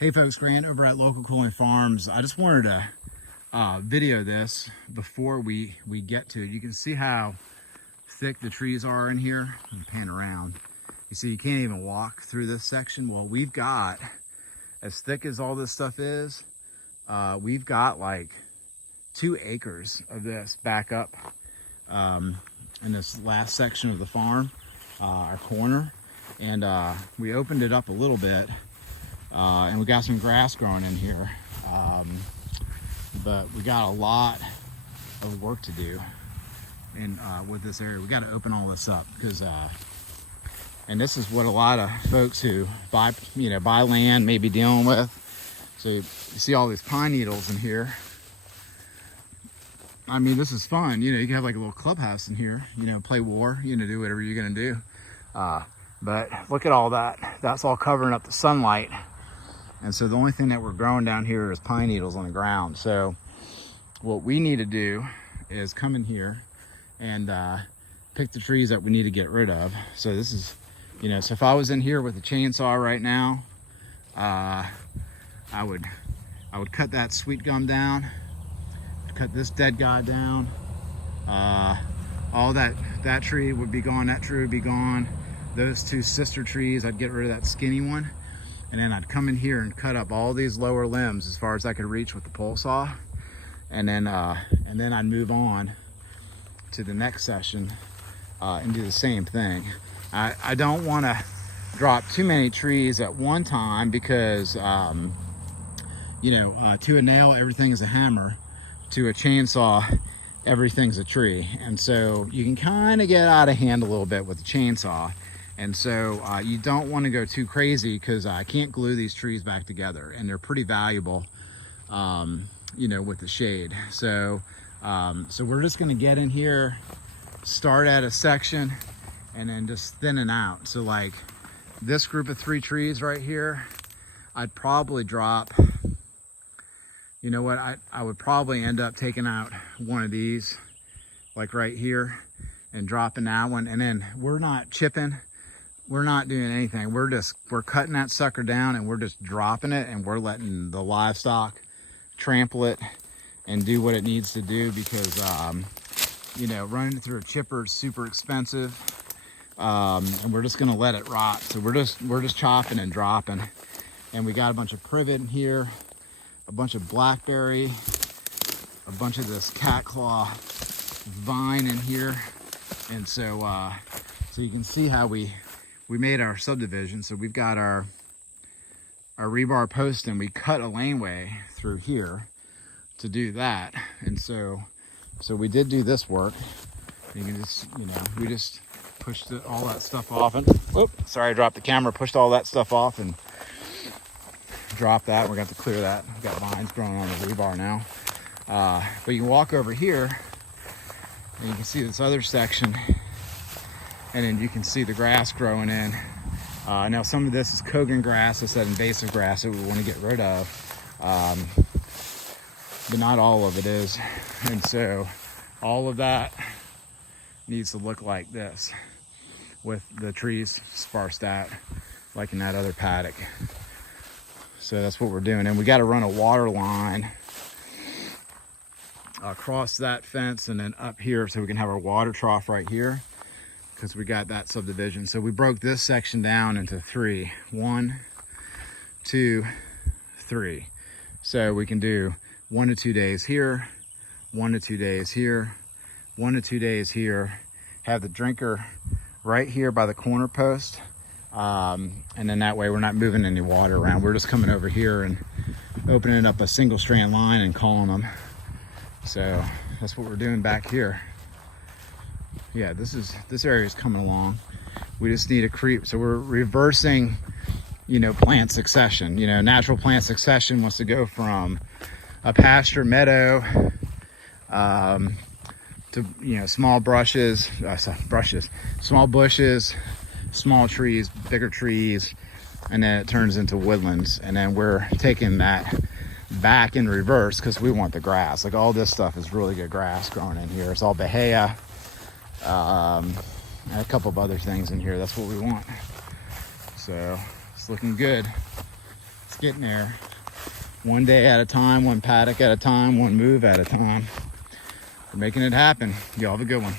Hey folks, Grant over at Local Cooling Farms. I just wanted to video this before we get to it. You can see how thick the trees are in here. I'm gonna pan around. You see you can't even walk through this section. Well, we've got, as thick as all this stuff is, we've got like 2 acres of this back up in this last section of the farm, our corner. And we opened it up a little bit. And we got some grass growing in here, but we got a lot of work to do in with this area. We got to open all this up because and this is what a lot of folks who buy land may be dealing with. So you see all these pine needles in here. I mean, this is fun. You can have like a little clubhouse in here, play war, do whatever you're gonna do, but look at all that. That's all covering up the sunlight. And so the only thing that we're growing down here is pine needles on the ground. So what we need to do is come in here and pick the trees that we need to get rid of. So this is, so if I was in here with a chainsaw right now, I would cut that sweet gum down, cut this dead guy down. All that tree would be gone, that tree would be gone. Those 2 sister trees, I'd get rid of that skinny one. And then I'd come in here and cut up all these lower limbs as far as I could reach with the pole saw. And then I'd move on to the next session and do the same thing. I don't want to drop too many trees at one time because, to a nail, everything is a hammer. To a chainsaw, everything's a tree. And so you can kind of get out of hand a little bit with the chainsaw. And so you don't want to go too crazy because I can't glue these trees back together, and they're pretty valuable, with the shade. So we're just going to get in here, start at a section, and then just thinning out. So like this group of 3 trees right here, I'd probably drop, I would probably end up taking out one of these, like right here, and dropping that one. And then we're not chipping. We're not doing anything. We're cutting that sucker down and we're just dropping it, and we're letting the livestock trample it and do what it needs to do because, running it through a chipper is super expensive. And we're just gonna let it rot. So we're just chopping and dropping. And we got a bunch of privet in here, a bunch of blackberry, a bunch of this cat claw vine in here. And so, so you can see how we made our subdivision. So we've got our rebar post, and we cut a laneway through here to do that. And so we did do this work. You can just, we just pushed all that stuff off, and sorry, I dropped the camera, pushed all that stuff off and dropped that. We're going to have to clear that. We've got vines growing on the rebar now. But you can walk over here and you can see this other section, and then you can see the grass growing in. Now some of this is Kogan grass. It's that invasive grass that we want to get rid of, but not all of it is. And so all of that needs to look like this, with the trees sparsed out like in that other paddock. So that's what we're doing. And we got to run a water line across that fence and then up here so we can have our water trough right here, because we got that subdivision. So we broke this section down into 3. 1, 2, 3. So we can do 1 to 2 days here, 1 to 2 days here, 1 to 2 days here, have the drinker right here by the corner post. And then that way we're not moving any water around. We're just coming over here and opening up a single strand line and calling them. So that's what we're doing back here. Yeah, this area is coming along. We just need a creep. So we're reversing, plant succession. Natural plant succession wants to go from a pasture meadow to small brushes, small bushes, small trees, bigger trees, and then it turns into woodlands. And then we're taking that back in reverse because we want the grass. Like all this stuff is really good grass growing in here. It's all bahia, and a couple of other things in here. That's what we want. So it's looking good. Let's getting there. One day at a time, one paddock at a time, one move at a time. We're making it happen. Y'all have a good one.